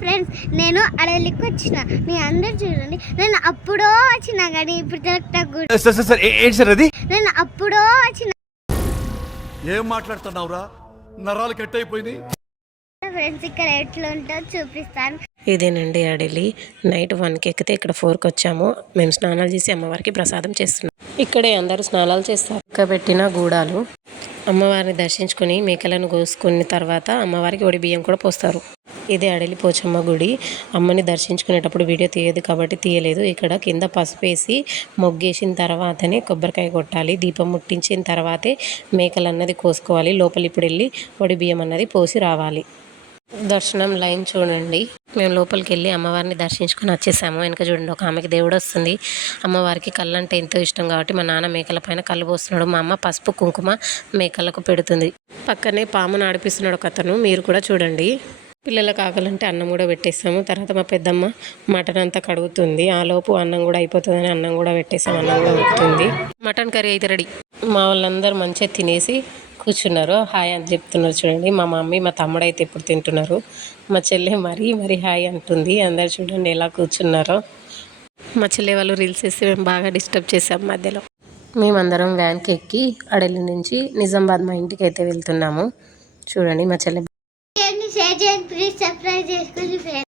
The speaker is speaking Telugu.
ఫ్రెండ్స్, నేను అడవికి వచ్చిన. మీ అందరు చూడండి, నేను అప్పుడో వచ్చిన కానీ ఇప్పుడు ఏంటి సార్ అది? నేను అప్పుడో వచ్చిన. ఏం మాట్లాడుతున్నావురా? నరాలు కట్ అయిపోయింది. ఫ్రెండ్స్, ఇక్కడ ఎట్లుంటో చూపిస్తాను. ఇదేనండి అడలి. నైట్ 1కి ఎక్కితే ఇక్కడ 4కి వచ్చాము. మేము స్నానాలు చేసి అమ్మవారికి ప్రసాదం చేస్తున్నాం. ఇక్కడే అందరూ స్నానాలు చేస్తారు. పెట్టిన గూడాలు. అమ్మవారిని దర్శించుకొని మేకలను కోసుకున్న తర్వాత అమ్మవారికి ఒడి బియ్యం కూడా పోస్తారు. ఇదే అడలి పోచమ్మ గుడి. అమ్మని దర్శించుకునేటప్పుడు వీడియో తీయదు కాబట్టి తీయలేదు. ఇక్కడ కింద పసుపు వేసి మొగ్గేసిన తర్వాతనే కొబ్బరికాయ కొట్టాలి. దీపం ముట్టించిన తర్వాతే మేకలు అన్నది కోసుకోవాలి. లోపలి ఇప్పుడు వెళ్ళి ఒడి బియ్యం అన్నది పోసి రావాలి. దర్శనం లైన్ చూడండి. మేము లోపలికి వెళ్ళి అమ్మవారిని దర్శించుకొని వచ్చేసాము. వెనక చూడండి, ఒక ఆమెకి దేవుడు వస్తుంది. అమ్మవారికి కళ్ళు అంటే ఎంతో ఇష్టం కాబట్టి మా నాన్న మేకల పైన కళ్ళు పోస్తున్నాడు. మా అమ్మ పసుపు కుంకుమ మేకలకు పెడుతుంది. పక్కనే పామును ఆడిపిస్తున్నాడు ఒక అతను. మీరు కూడా చూడండి. పిల్లలకు ఆకలంటే అన్నం కూడా పెట్టేస్తాము. తర్వాత మా పెద్దమ్మ మటన్ అంతా కడుగుతుంది. ఆ లోపు అన్నం కూడా అయిపోతుందని అన్నం కూడా పెట్టేసాము. అన్నం కూడా ఉడుకుతుంది. మటన్ కర్రీ అయితే రెడీ. మా వాళ్ళందరూ మంచిగా తినేసి కూర్చున్నారు. హాయ్ అని చెప్తున్నారు చూడండి. మా మమ్మీ మా తమ్ముడు అయితే ఇప్పుడు తింటున్నారు. మా చెల్లె మరీ హాయ్ అంటుంది. అందరు చూడండి ఎలా కూర్చున్నారో. మా చెల్లె వాళ్ళు రీల్స్ వేసి మేము బాగా డిస్టర్బ్ చేసాం మధ్యలో. మేమందరం వ్యాన్కి ఎక్కి అడలి నుంచి నిజామాబాద్ మా ఇంటికి అయితే వెళ్తున్నాము. చూడండి, మా చెల్లె